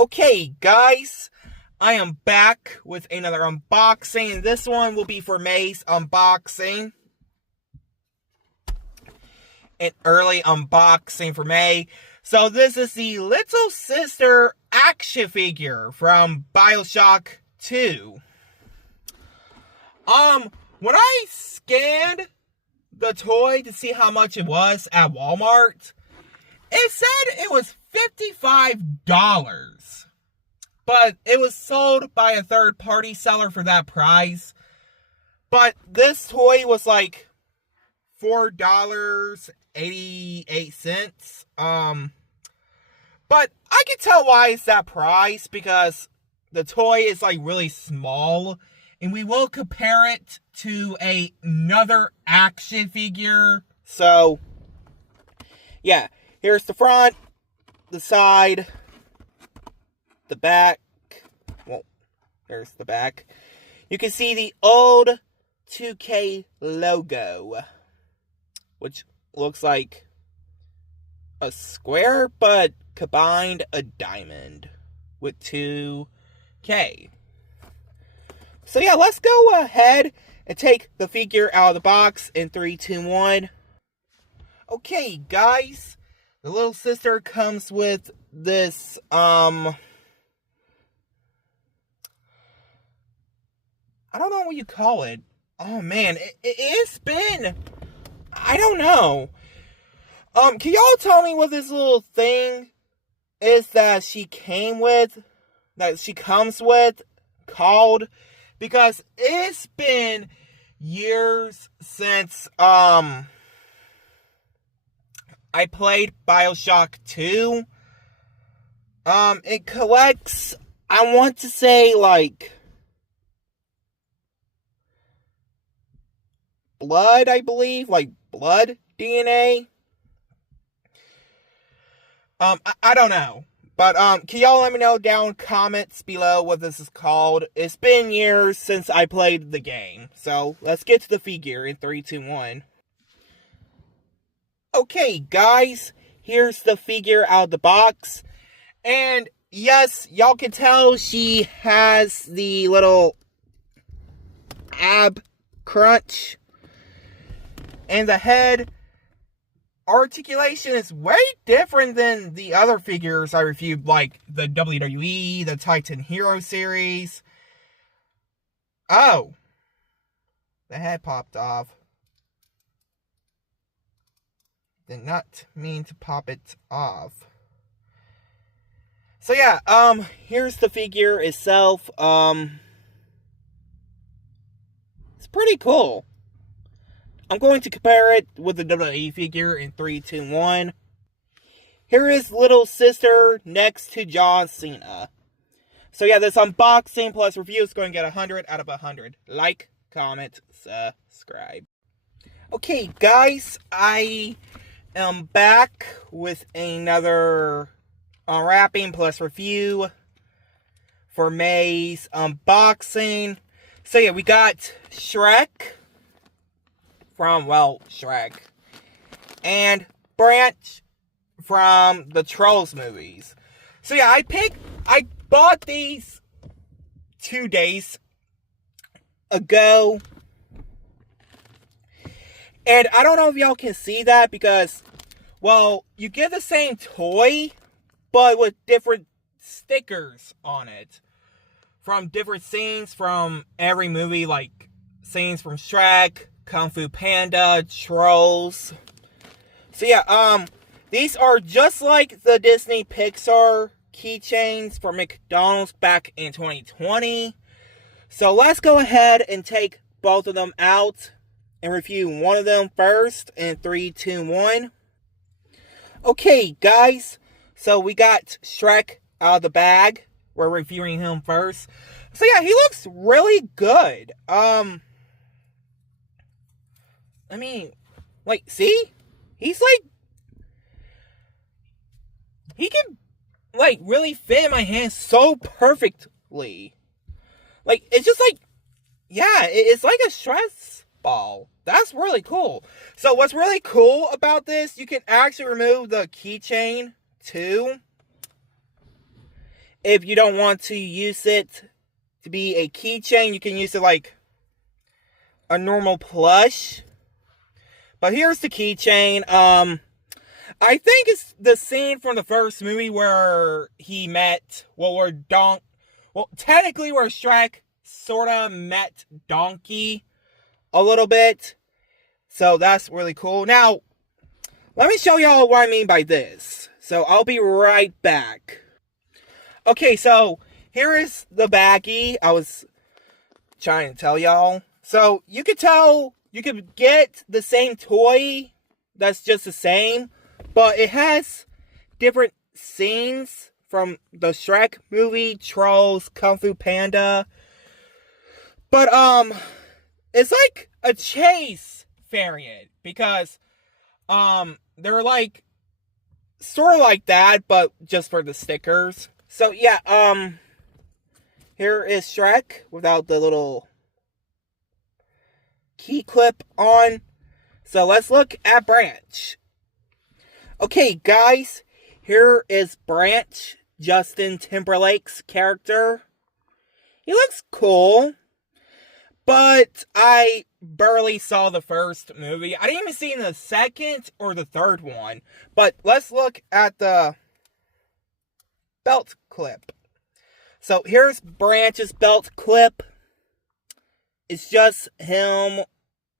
Okay, guys, I am back with another unboxing. This one will be for May's unboxing. An early unboxing for May. So this is the Little Sister action figure from BioShock 2. When I scanned the toy to see how much it was at Walmart, it said it was $55. But it was sold by a third-party seller for that price. But this toy was like $4.88. But I can tell why it's that price, because the toy is like really small. And we will compare it to another action figure. So, yeah. Here's the front, the side, the back. Well, there's the back. You can see the old 2K logo, which looks like a square, but combined a diamond with 2K. So yeah, let's go ahead and take the figure out of the box in 3, 2, 1. Okay, guys. The little sister comes with this, I don't know what you call it. Oh, man. It's been, I don't know. Can y'all tell me what this little thing is that she comes with, called? Because it's been years since, I played BioShock 2. It collects, I want to say, like, blood, I believe. Like, blood DNA. I don't know. But, can y'all let me know down in comments below what this is called? It's been years since I played the game. So, let's get to the figure in 3, 2, 1. Okay, guys, here's the figure out of the box. And yes, y'all can tell she has the little ab crunch. And the head articulation is way different than the other figures I reviewed, like the WWE, the Titan Hero series. Oh, the head popped off. Did not mean to pop it off. So yeah, here's the figure itself. It's pretty cool. I'm going to compare it with the WWE figure in 3, 2, 1. Here is little sister next to John Cena. So yeah, this unboxing plus review is going to get 100 out of 100. Like, comment, subscribe. Okay, guys, I am back with another unwrapping plus review for May's unboxing. So yeah, we got Shrek from, well, Shrek, and Branch from the Trolls movies. So yeah, I bought these 2 days ago. And I don't know if y'all can see that because, well, you get the same toy, but with different stickers on it. From different scenes from every movie, like scenes from Shrek, Kung Fu Panda, Trolls. So yeah, these are just like the Disney Pixar keychains for McDonald's back in 2020. So let's go ahead and take both of them out and review one of them first in 3, 2, 1. Okay, guys. So we got Shrek out of the bag. We're reviewing him first. So yeah, he looks really good. I mean, like, see? He's like, he can, like, really fit in my hand so perfectly. Like, it's just like, yeah, it's like a stress ball. That's really cool. So what's really cool about this, you can actually remove the keychain too. If you don't want to use it to be a keychain, you can use it like a normal plush. But here's the keychain. I think it's the scene from the first movie where he met, technically where Shrek sorta met Donkey a little bit. So that's really cool. Now, let me show y'all what I mean by this. So I'll be right back. Okay, so here is the baggie I was trying to tell y'all. So you could tell, you could get the same toy that's just the same, but it has different scenes from the Shrek movie, Trolls, Kung Fu Panda. But, it's like a chase variant, because, they're like, sort of like that, but just for the stickers. So, yeah, here is Shrek without the little key clip on. So, let's look at Branch. Okay, guys, here is Branch, Justin Timberlake's character. He looks cool, but I barely saw the first movie. I didn't even see the second or the third one. But let's look at the belt clip. So here's Branch's belt clip. It's just him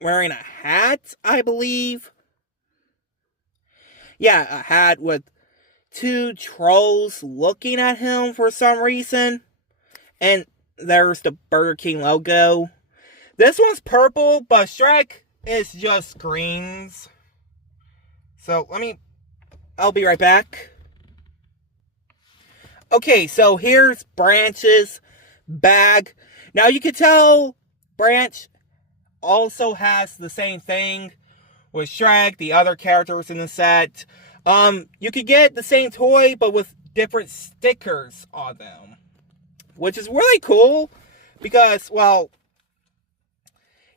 wearing a hat, I believe. Yeah, a hat with two trolls looking at him for some reason. And there's the Burger King logo. This one's purple, but Shrek is just greens. So, I'll be right back. Okay, so here's Branch's bag. Now, you can tell Branch also has the same thing with Shrek, the other characters in the set. You could get the same toy, but with different stickers on them. Which is really cool, because, well,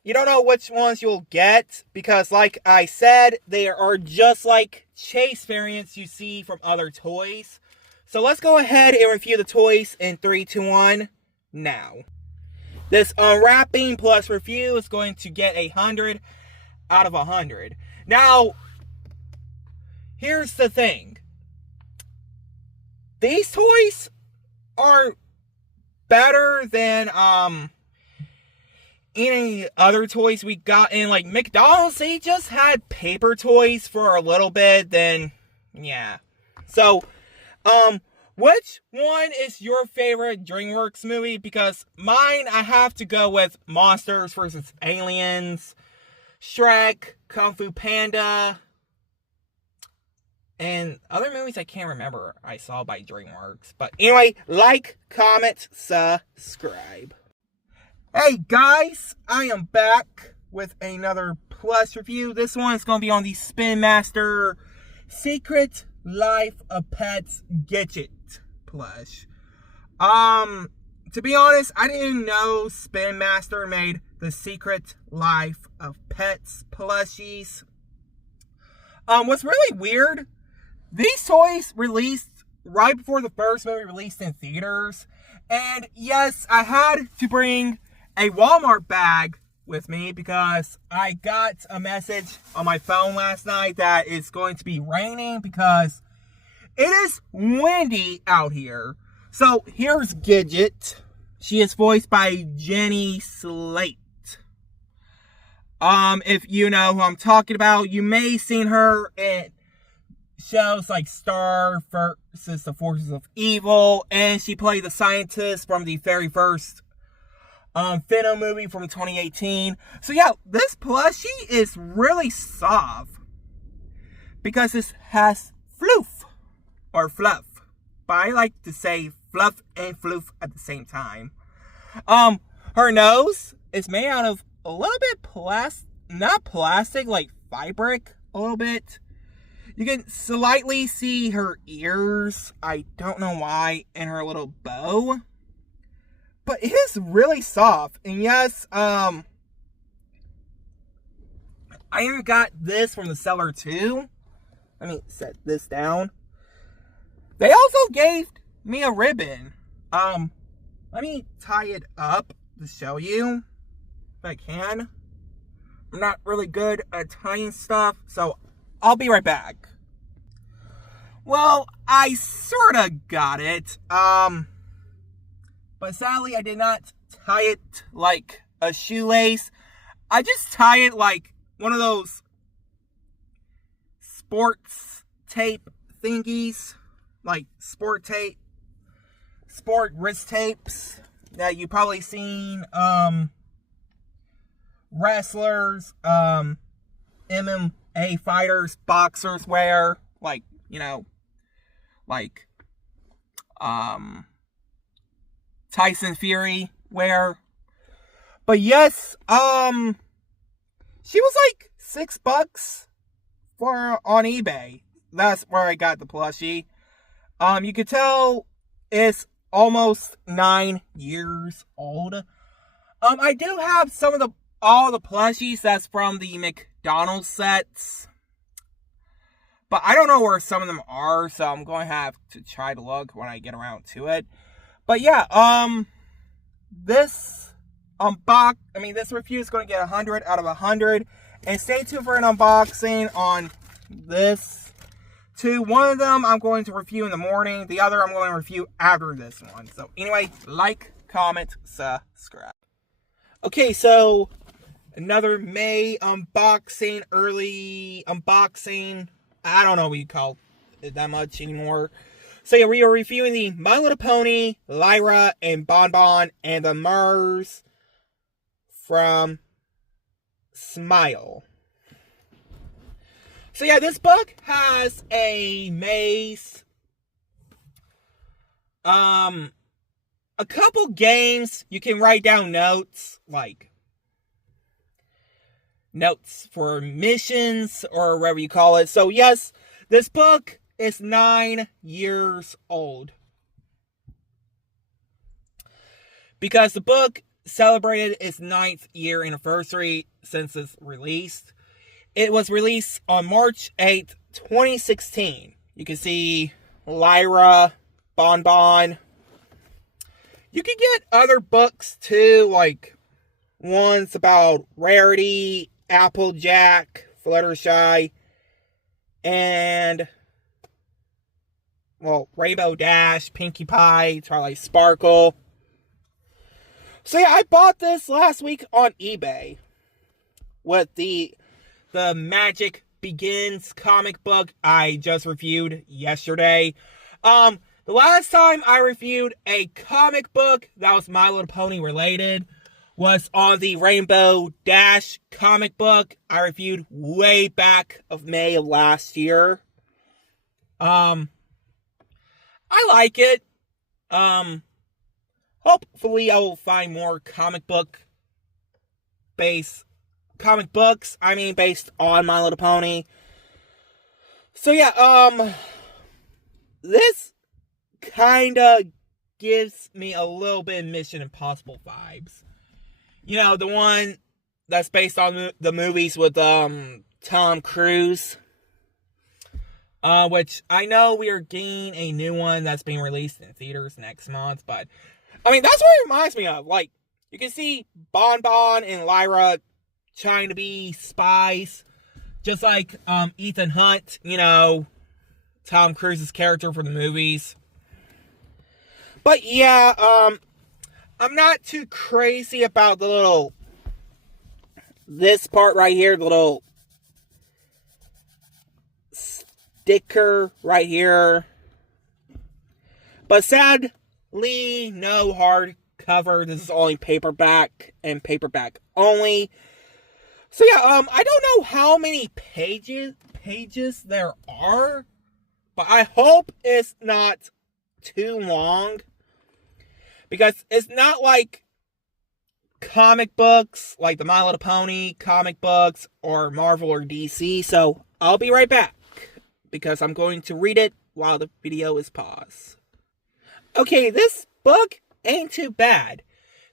you don't know which ones you'll get, because like I said, they are just like chase variants you see from other toys. So let's go ahead and review the toys in 3, 2, 1, now. This unwrapping plus review is going to get 100 out of 100. Now, here's the thing. These toys are better than any other toys we got in, like McDonald's. They just had paper toys for a little bit, then yeah. So, which one is your favorite DreamWorks movie? Because mine, I have to go with Monsters vs. Aliens, Shrek, Kung Fu Panda, and other movies I can't remember I saw by DreamWorks. But anyway, like, comment, subscribe. Hey guys, I am back with another plus review. This one is going to be on the Spin Master Secret Life of Pets Gadget plush. To be honest, I didn't know Spin Master made the Secret Life of Pets plushies. What's really weird, these toys released right before the first movie released in theaters. And yes, I had to bring a Walmart bag with me because I got a message on my phone last night that it's going to be raining because it is windy out here. So here's Gidget. She is voiced by Jenny Slate. If you know who I'm talking about, you may have seen her in shows like Star vs. the Forces of Evil, and she played the scientist from the very first Venom movie from 2018. So yeah, this plushie is really soft because this has floof or fluff, but I like to say fluff and floof at the same time. Her nose is made out of a little bit not plastic, like fabric a little bit. You can slightly see her ears, I don't know why, and her little bow. But it is really soft. And yes, I even got this from the seller too. Let me set this down. They also gave me a ribbon Let me tie it up to show you if I can. I'm not really good at tying stuff, so I'll be right back. Well, I sorta got it. But sadly I did not tie it like a shoelace. I just tie it like one of those sports tape thingies, like sport wrist tapes that you probably seen wrestlers, MMA fighters, boxers wear, like, you know, like Tyson Fury wear. But yes, she was like $6 on eBay. That's where I got the plushie. You could tell it's almost 9 years old. I do have all the plushies that's from the McDonald's sets, but I don't know where some of them are, so I'm going to have to try to look when I get around to it. But yeah, this review is going to get 100 out of 100, and stay tuned for an unboxing on this two. One of them I'm going to review in the morning, the other I'm going to review after this one. So anyway, like, comment, subscribe. Okay, so another May unboxing, early unboxing. I don't know what you call it that much anymore. So yeah, we are reviewing the My Little Pony, Lyra, and Bon Bon, and the Mars from Smile. So yeah, this book has a maze, a couple games. You can write down notes, like notes for missions or whatever you call it. So yes, this book is 9 years old, because the book celebrated its 9th year anniversary since its release. It was released on March 8th, 2016. You can see Lyra, Bon Bon. You can get other books too, like ones about Rarity, Applejack, Fluttershy, and, well, Rainbow Dash, Pinkie Pie, Twilight Sparkle. So yeah, I bought this last week on eBay with the Magic Begins comic book I just reviewed yesterday. The last time I reviewed a comic book that was My Little Pony related was on the Rainbow Dash comic book I reviewed way back of May of last year. I like it. Hopefully I will find more comic books based on My Little Pony. So yeah, this kinda gives me a little bit of Mission Impossible vibes. You know, the one that's based on the movies with Tom Cruise. Which I know we are getting a new one that's being released in theaters next month, but I mean, that's what it reminds me of. Like, you can see Bon Bon and Lyra trying to be spies, just like Ethan Hunt, you know, Tom Cruise's character for the movies. But yeah, I'm not too crazy about this part right here, the little sticker right here. But sadly, no hardcover. This is only paperback and paperback only. So yeah, I don't know how many pages there are, but I hope it's not too long, because it's not like comic books, like the My Little Pony comic books or Marvel or DC. So I'll be right back, because I'm going to read it while the video is paused. Okay, this book ain't too bad.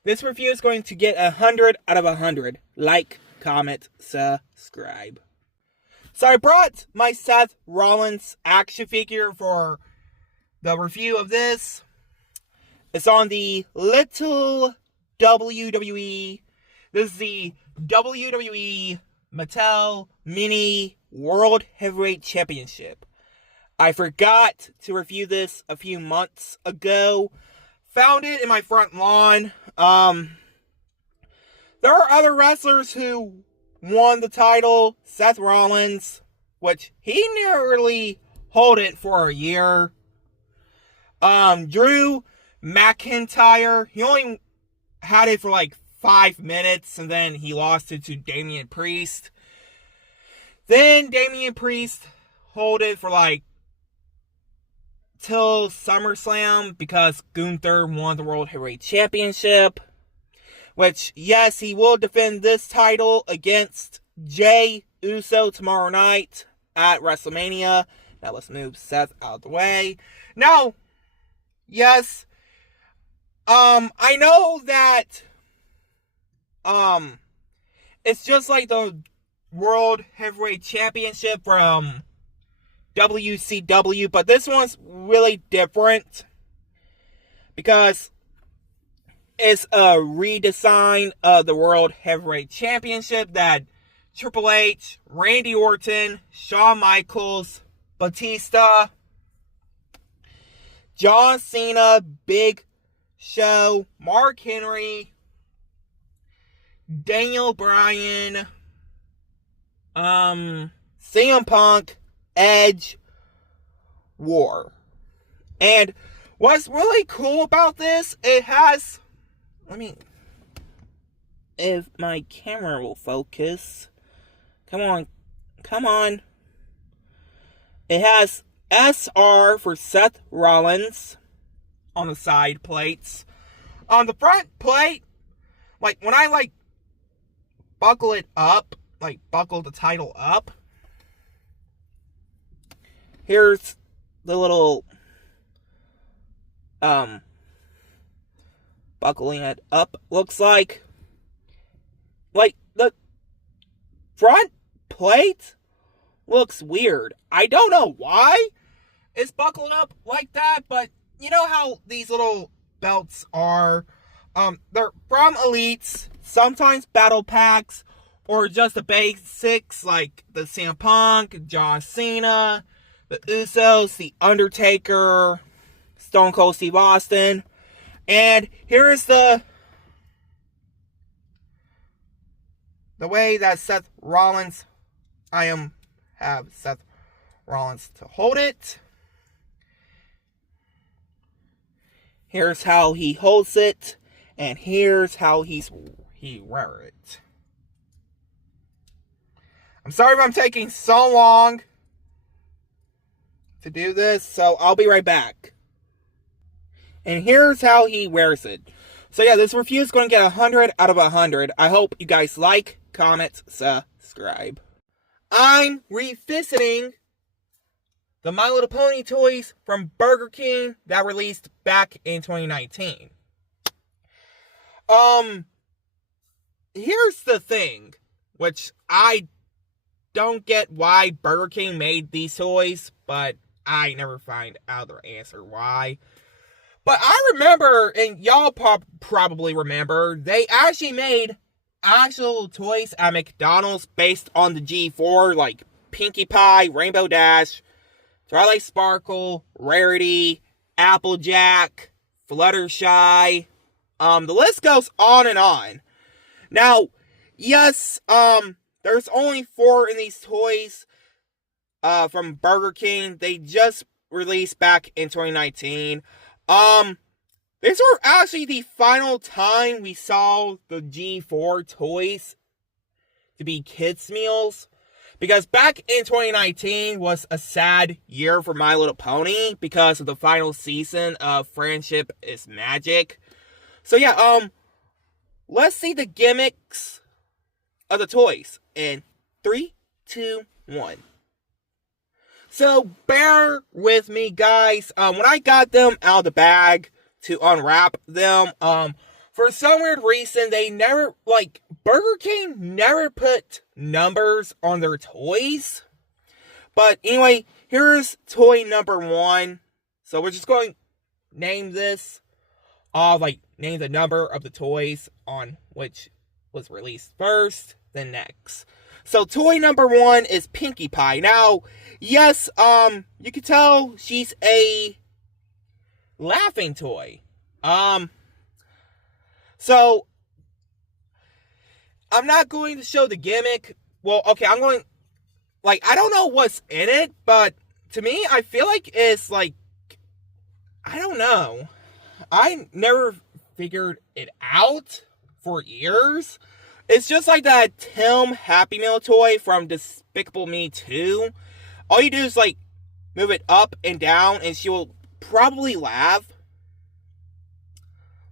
This review is going to get 100 out of 100. Like, comment, subscribe. So I brought my Seth Rollins action figure for the review of this. It's on the little WWE. This is the WWE Mattel Mini World Heavyweight Championship. I forgot to review this a few months ago. Found it in my front lawn. There are other wrestlers who won the title. Seth Rollins, which he nearly held it for a year. Drew McIntyre, he only had it for like 5 minutes, and then he lost it to Damian Priest. Then Damian Priest held it for like till SummerSlam because Gunther won the World Heavyweight Championship. Which, yes, he will defend this title against Jey Uso tomorrow night at WrestleMania. Now let's move Seth out of the way. Now, yes, I know that, it's just like the World Heavyweight Championship from WCW, but this one's really different because it's a redesign of the World Heavyweight Championship that Triple H, Randy Orton, Shawn Michaels, Batista, John Cena, Big Show, Mark Henry, Daniel Bryan, CM Punk, Edge, wore. And what's really cool about this, it has, if my camera will focus. Come on. It has SR for Seth Rollins on the side plates. On the front plate, like when I buckle it up, buckle the title up, here's the little buckling it up looks like the front plate looks weird. I don't know why it's buckled up like that, but you know how these little belts are, they're from Elites, sometimes battle packs, or just the basics like the CM Punk, John Cena, the Usos, the Undertaker, Stone Cold Steve Austin. And here is the way that Seth Rollins, have Seth Rollins to hold it. Here's how he holds it, and here's how he wear it. I'm sorry if I'm taking so long to do this, so I'll be right back. And here's how he wears it. So yeah, this review is going to get 100 out of 100. I hope you guys like, comment, subscribe. I'm revisiting the My Little Pony toys from Burger King that released back in 2019. Here's the thing, which I don't get why Burger King made these toys, but I never find out the answer why. But I remember, and y'all probably remember, they actually made actual toys at McDonald's based on the G4, like Pinkie Pie, Rainbow Dash, Twilight Sparkle, Rarity, Applejack, Fluttershy. The list goes on and on. Now, yes, there's only 4 in these toys from Burger King. They just released back in 2019. These were actually the final time we saw the G4 toys to be kids' meals. Because back in 2019 was a sad year for My Little Pony because of the final season of Friendship is Magic. So yeah, let's see the gimmicks of the toys in 3, 2, 1. So bear with me, guys. When I got them out of the bag to unwrap them, for some weird reason, they never, Burger King never put numbers on their toys. But anyway, here's toy number 1. So we're just going to name this I'll like name the number of the toys on which was released first, then next. So toy number 1 is Pinkie Pie. Now, yes, you can tell she's a laughing toy. So I'm not going to show the gimmick. Well, okay, I don't know what's in it, but to me, I feel like it's like, I don't know. I never figured it out for years. It's just like that Tim Happy Meal toy from Despicable Me 2. All you do is like move it up and down and she will probably laugh.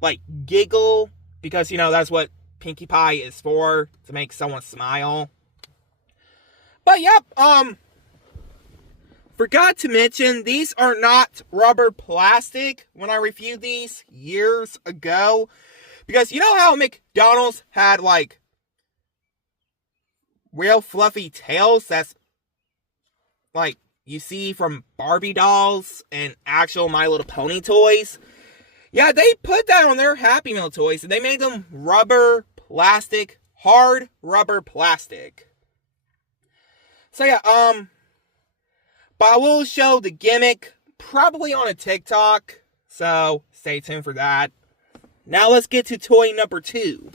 Like giggle, because that's what Pinkie Pie is for, to make someone smile. But yep, forgot to mention, these are not rubber plastic when I reviewed these years ago. Because you know how McDonald's had like real fluffy tails that's like you see from Barbie dolls and actual My Little Pony toys? Yeah, they put that on their Happy Meal toys and they made them rubber plastic, hard rubber plastic. So yeah, but I will show the gimmick probably on a TikTok, so stay tuned for that. Now let's get to toy number 2.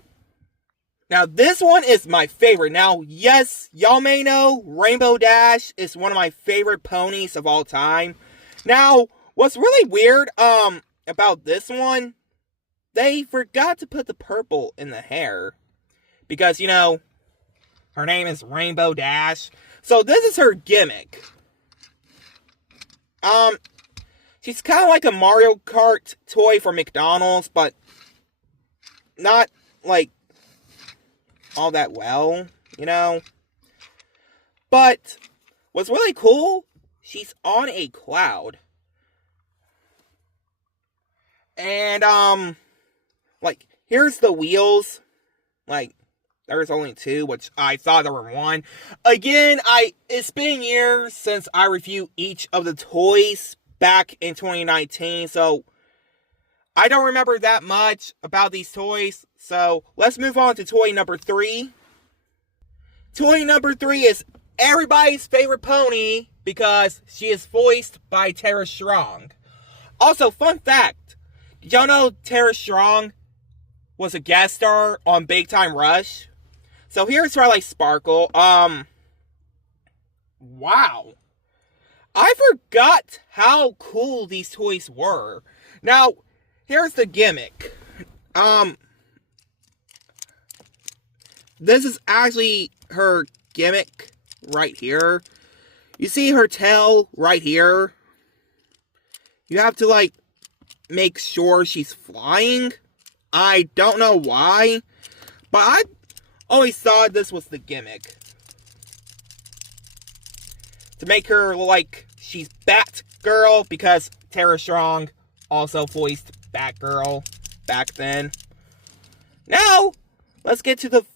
Now this one is my favorite. Now, yes, y'all may know Rainbow Dash is one of my favorite ponies of all time. Now, what's really weird about this one, they forgot to put the purple in the hair. Because, her name is Rainbow Dash. So this is her gimmick. She's kind of like a Mario Kart toy from McDonald's, but not like all that well, But what's really cool, she's on a cloud. And like here's the wheels. Like there's only 2, which I thought there were 1. Again, it's been years since I reviewed each of the toys back in 2019, so I don't remember that much about these toys. So let's move on to toy number 3. Toy number 3 is everybody's favorite pony because she is voiced by Tara Strong. Also, fun fact, did y'all know Tara Strong was a guest star on Big Time Rush? So here's where I sparkle. Wow. I forgot how cool these toys were. Now, here's the gimmick. This is actually her gimmick right here. You see her tail right here? You have to, make sure she's flying. I don't know why, but I always thought this was the gimmick. To make her look like she's Batgirl, because Tara Strong also voiced Batgirl back then. Now, let's get to the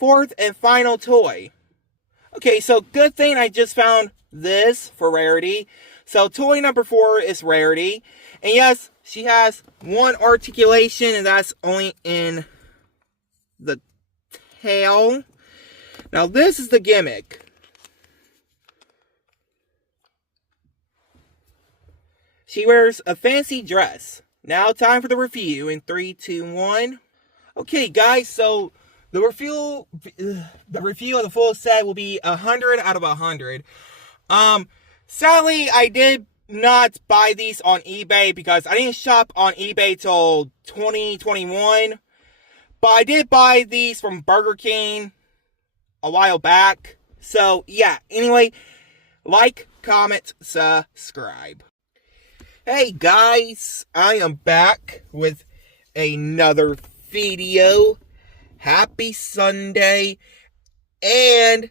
4th and final toy. Okay, so good thing I just found this for Rarity. So toy number 4 is Rarity. And yes, she has 1 articulation, and that's only in the tail. Now this is the gimmick. She wears a fancy dress. Now time for the review in 3, 2, 1. Okay guys, so the review of the full set will be 100 out of 100. Sadly, I did not buy these on eBay because I didn't shop on eBay till 2021. But I did buy these from Burger King a while back. So, yeah. Anyway, like, comment, subscribe. Hey, guys. I am back with another video. Happy Sunday. And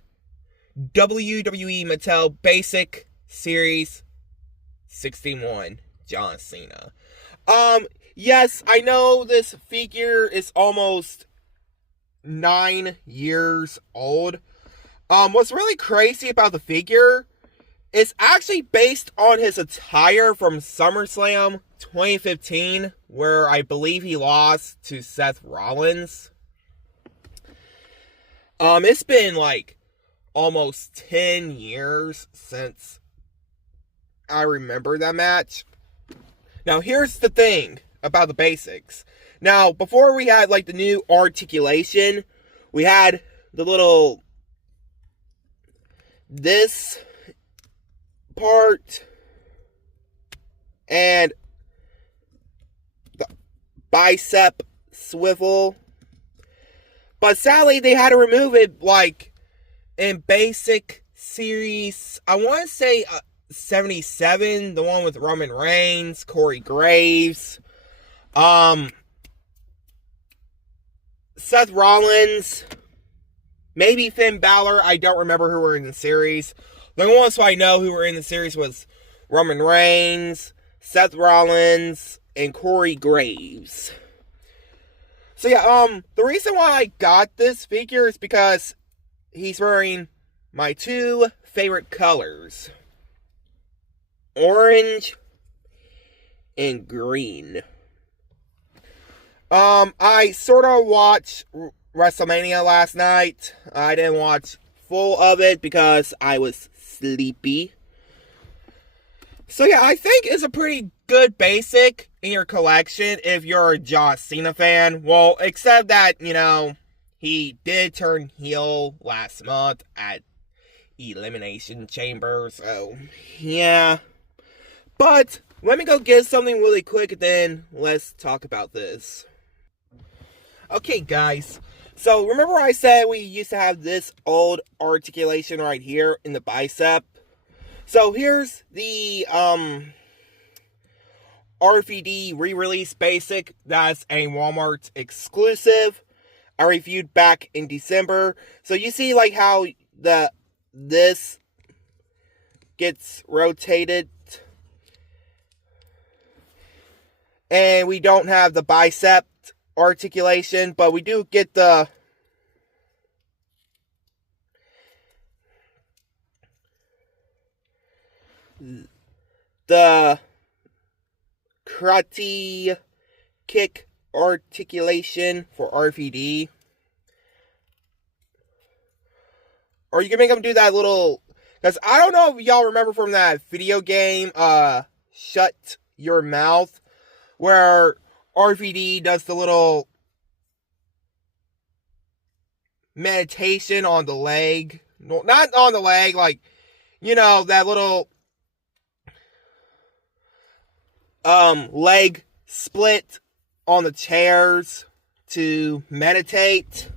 WWE Mattel Basic Series 61, John Cena. Yes, I know this figure is almost 9 years old. What's really crazy about the figure It's actually based on his attire from SummerSlam 2015, where I believe he lost to Seth Rollins. It's been like almost 10 years since I remember that match. Now, here's the thing about the basics. Now, before we had like the new articulation, we had the little this part and the bicep swivel. But sadly, they had to remove it like in basic series. I want to say 77, the one with Roman Reigns, Corey Graves, Seth Rollins, maybe Finn Balor. I don't remember who were in the series. The only ones who I know who were in the series was Roman Reigns, Seth Rollins, and Corey Graves. So yeah, the reason why I got this figure is because he's wearing my two favorite colors. Orange and green. I sort of watched WrestleMania last night. I didn't watch full of it because I was sleepy. So yeah, I think it's a pretty good basic in your collection if you're a John Cena fan. Well, except that, you know, he did turn heel last month at Elimination Chamber, so yeah. But let me go get something really quick and then let's talk about this. Okay, guys. So remember I said we used to have this old articulation right here in the bicep? So here's the RVD re-release basic. That's a Walmart exclusive. I reviewed back in December. So you see like how this gets rotated. And we don't have the bicep articulation, but we do get the karate kick articulation for RVD. Or you can make them do that little, because I don't know if y'all remember from that video game, Shut Your Mouth, where RVD does the little meditation on the leg. No, not on the leg, like, you know, that little leg split on the chairs to meditate.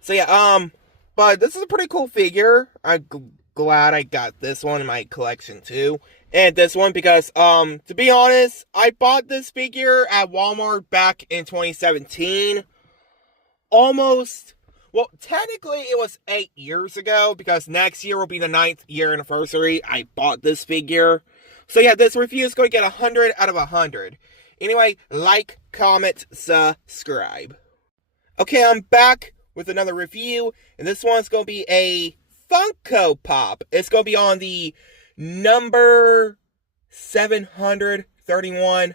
So yeah, but this is a pretty cool figure. I'm glad I got this one in my collection too. And this one because, to be honest, I bought this figure at Walmart back in 2017. Almost, well, technically it was 8 years ago because next year will be the 9th year anniversary. I bought this figure. So yeah, this review is going to get 100 out of 100. Anyway, like, comment, subscribe. Okay, I'm back with another review, and this one's going to be a Funko Pop. It's going to be on the number 731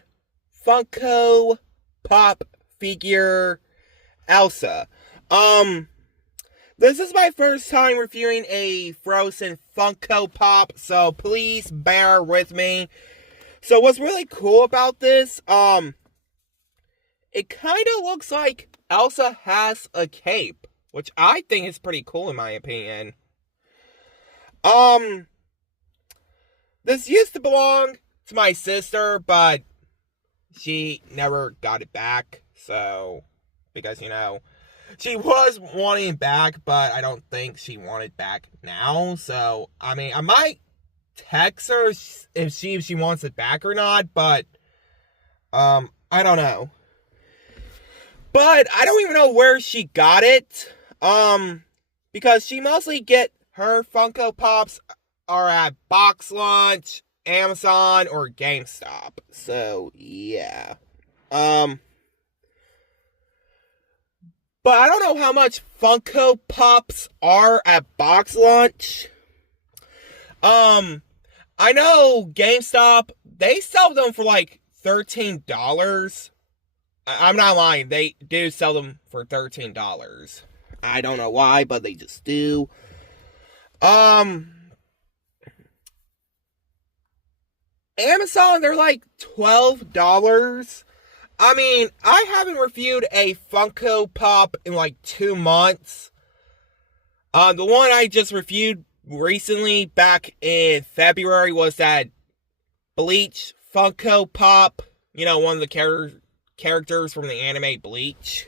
Funko Pop figure Elsa. This is my first time reviewing a Frozen Funko Pop, so please bear with me. So what's really cool about this, it kind of looks like Elsa has a cape, which I think is pretty cool in my opinion. This used to belong to my sister, but she never got it back, so, because, you know, she was wanting it back, but I don't think she wanted it back now, so, I mean, I might text her if she wants it back or not, but, I don't know. But I don't even know where she got it, because she mostly get her Funko Pops are at Box Lunch, Amazon, or GameStop. So, yeah. But I don't know how much Funko Pops are at Box Lunch. I know GameStop, they sell them for like $13. I'm not lying, they do sell them for $13. I don't know why, but they just do. Amazon, they're like $12. I mean, I haven't reviewed a Funko Pop in like 2 months. The one I just reviewed recently, back in February, was that Bleach Funko Pop. You know, one of the characters from the anime Bleach.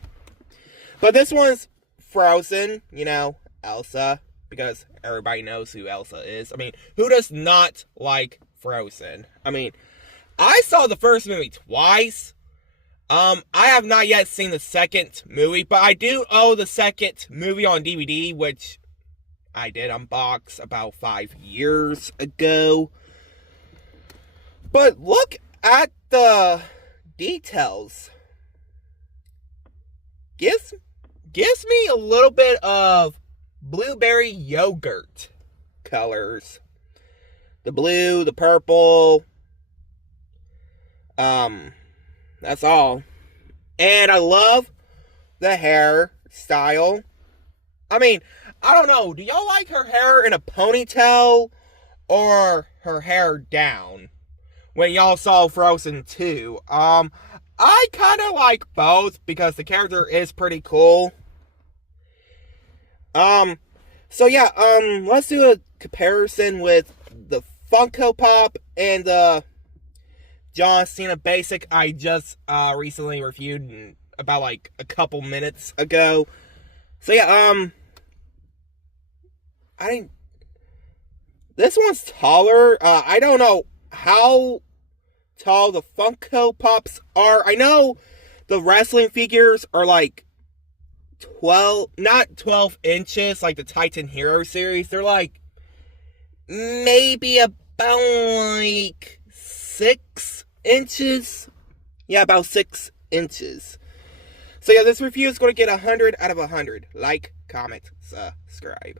But this one's Frozen, you know, Elsa, because everybody knows who Elsa is. I mean, who does not like Frozen? I mean, I saw the first movie twice. I have not yet seen the second movie, but I do own the second movie on DVD, which I did unbox about 5 years ago. But look at the details. Gives me a little bit of blueberry yogurt colors. The blue, the purple. That's all. And I love the hairstyle. I mean, I don't know. Do y'all like her hair in a ponytail or her hair down? When y'all saw Frozen 2. I kind of like both because the character is pretty cool. So yeah, let's do a comparison with the Funko Pop and the John Cena Basic I just recently reviewed about like a couple minutes ago. So yeah, this one's taller. I don't know how tall the Funko Pops are. I know the wrestling figures are like not 12 inches like the Titan Hero series. They're like maybe about like 6 inches. Yeah, about 6 inches. So yeah, this review is going to get 100 out of 100. Like, comment, subscribe.